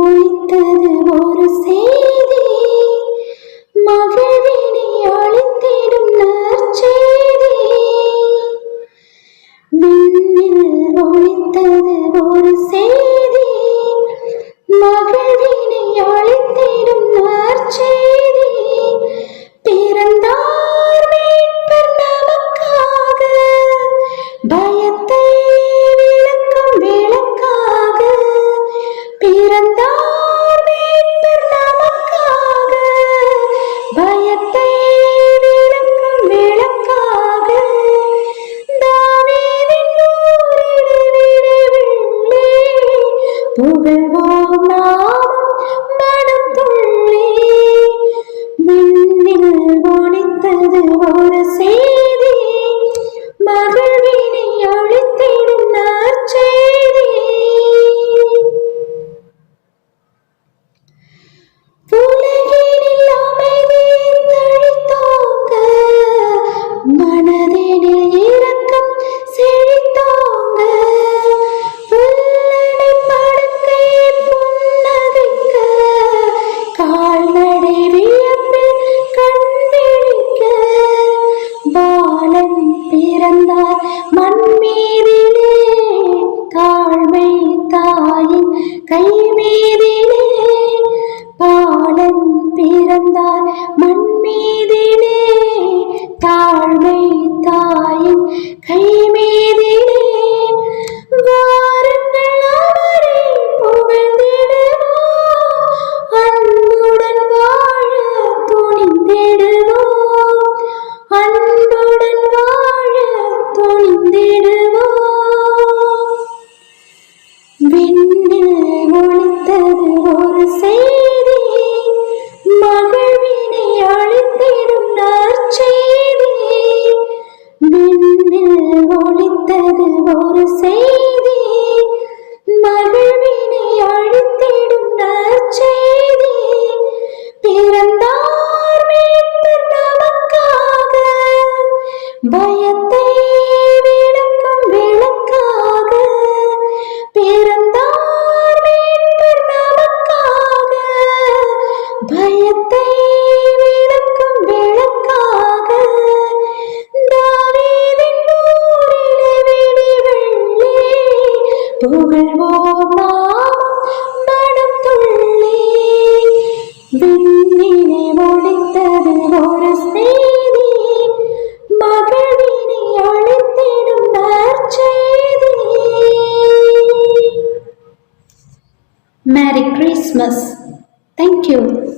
ஒலித்தது ஒரு செய்தி, மகிழ்வினை அளித்திடும் நற்செய்தி. விண்ணில் ஒலித்தது ஒரு செய்தி, மகிழ்வினை அளித்திடும் நற்செய்தி. பிறந்தார் மீட்பர் நமக்காக, பயத்தை விளக்கும் விளக்காக. பிறந்தார் மீட்பர் நமக்காக, பயத்தை விளக்கும் விளக்காக. தாவீதின் ஊரிலே புகழ்வோம் நாமும் மனம் துள்ளி. விண்ணில் ஒலித்தது ஒரு செய்தி, மகிழ்வினை அளித்திடும் நற்செய்தி. உலகினில் அமைதி தழைத்தோங்க, மனதினில் இரக்கம் செழித்தோங்க. புல்லனை படுக்கை புன்னகைக்க, கால்நடை வியப்பில் கண்விழிக்க. பாலன் பிறந்தார் மண் மீதிலே, தாழ்மை தாயின் கை மீதிலே. பாலன் பிறந்தார் மண் மீதிலே, தாழ்மை தாயின் கை மீதிலே. வாருங்கள் அவரை புகழ்ந்திடுவோம், அன்புடன் வாழ துணிந்திடுவோம், அன்புடன் வாழ துணிந்திடுவோம். விண்ணில் ஒலித்தது ஒரு செய்தி, மகிழ்வினை அளித்திடும் நற்செய்தி. விண்ணில் ஒலித்தது ஒரு செய்தி, மகிழ்வினை அளித்திடும் நற்செய்தி. பிறந்தார் மீட்பர் நமக்காக, பயத்தை விளக்கும் விளக்காக. பிறந்தார் மீட்பர் நமக்காக, பயத்தை விளக்கும் விளக்காக. தாவீதின் ஊரிலே விடிவெள்ளி, புகழ்வோம் நாமும் மனம் துள்ளி. விண்ணிலே ஒலித்தது ஒரு செய்தி, மகிழ்வினை அளித்திடும் நற்செய்தி. Merry Christmas. Thank you.